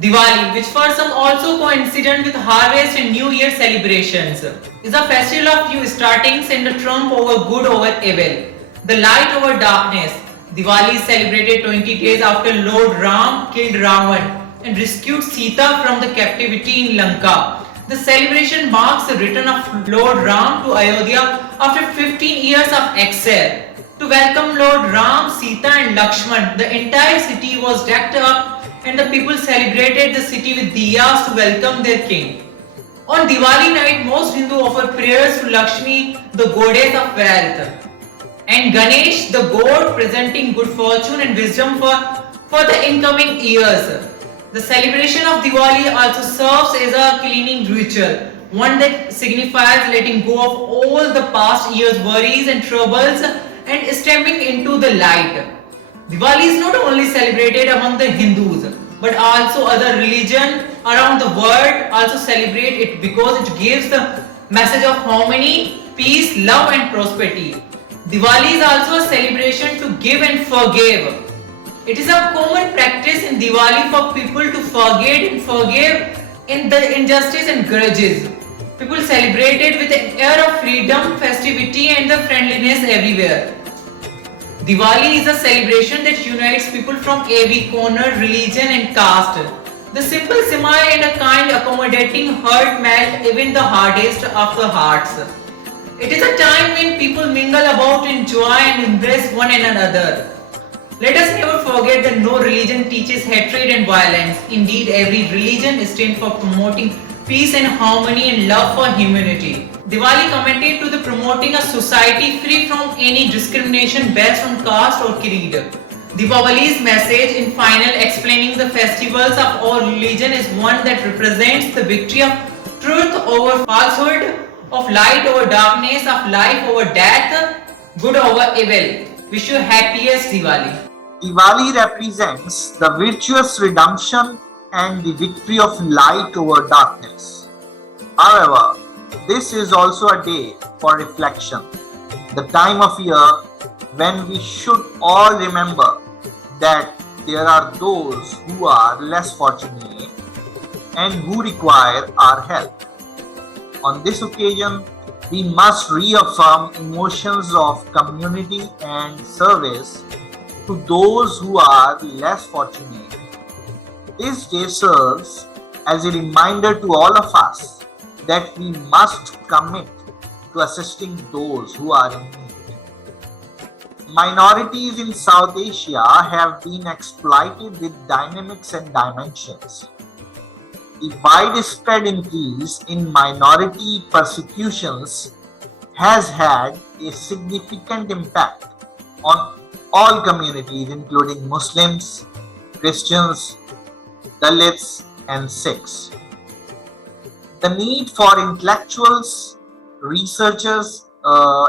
Diwali, which for some also coincident with harvest and New Year celebrations, is a festival of new startings and a trump over good over evil, the light over darkness. Diwali is celebrated 20 days after Lord Ram killed Ravan and rescued Sita from the captivity in Lanka. The celebration marks the return of Lord Ram to Ayodhya after 15 years of exile. To welcome Lord Ram, Sita and Lakshman, the entire city was decked up and the people celebrated the city with diyas to welcome their king. On Diwali night, most Hindu offer prayers to Lakshmi, the goddess of wealth, and Ganesh, the god presenting good fortune and wisdom for the incoming years. The celebration of Diwali also serves as a cleaning ritual, one that signifies letting go of all the past year's worries and troubles and stepping into the light. Diwali is not only celebrated among the Hindus, but also other religions around the world also celebrate it because it gives the message of harmony, peace, love and prosperity. Diwali is also a celebration to give and forgive. It is a common practice in Diwali for people to forget and forgive in the injustice and grudges. People celebrate it with an air of freedom, festivity and the friendliness everywhere. Diwali is a celebration that unites people from every corner, religion and caste. The simple smile and a kind accommodating heart melt even the hardest of the hearts. It is a time when people mingle about, enjoy and embrace one another. Let us never forget that no religion teaches hatred and violence. Indeed, every religion stands for promoting peace and harmony and love for humanity. Diwali committed to the promoting a society free from any discrimination based on caste or creed. Diwali's message in final explaining the festivals of our religion is one that represents the victory of truth over falsehood, of light over darkness, of life over death, good over evil. Wish you happiest Diwali. Diwali represents the virtuous redemption and the victory of light over darkness. However, this is also a day for reflection, the time of year when we should all remember that there are those who are less fortunate and who require our help. On this occasion, we must reaffirm emotions of community and service to those who are less fortunate. This day serves as a reminder to all of us that we must commit to assisting those who are in need. Minorities in South Asia have been exploited with dynamics and dimensions. The widespread increase in minority persecutions has had a significant impact on all communities including Muslims, Christians, Dalits and Sikhs. The need for intellectuals, researchers,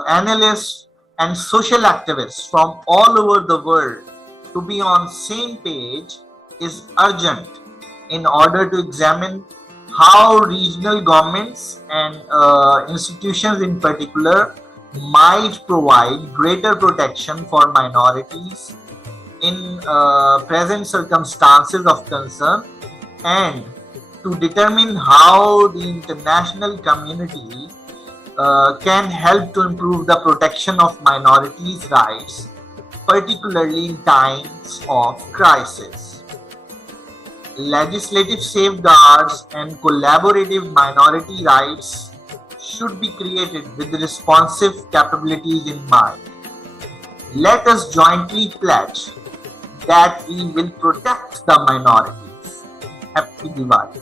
analysts and social activists from all over the world to be on same page is urgent in order to examine how regional governments and institutions in particular might provide greater protection for minorities in present circumstances of concern, and to determine how the international community can help to improve the protection of minorities' rights, particularly in times of crisis. Legislative safeguards and collaborative minority rights should be created with responsive capabilities in mind. Let us jointly pledge that we will protect the minorities. Happy Diwali.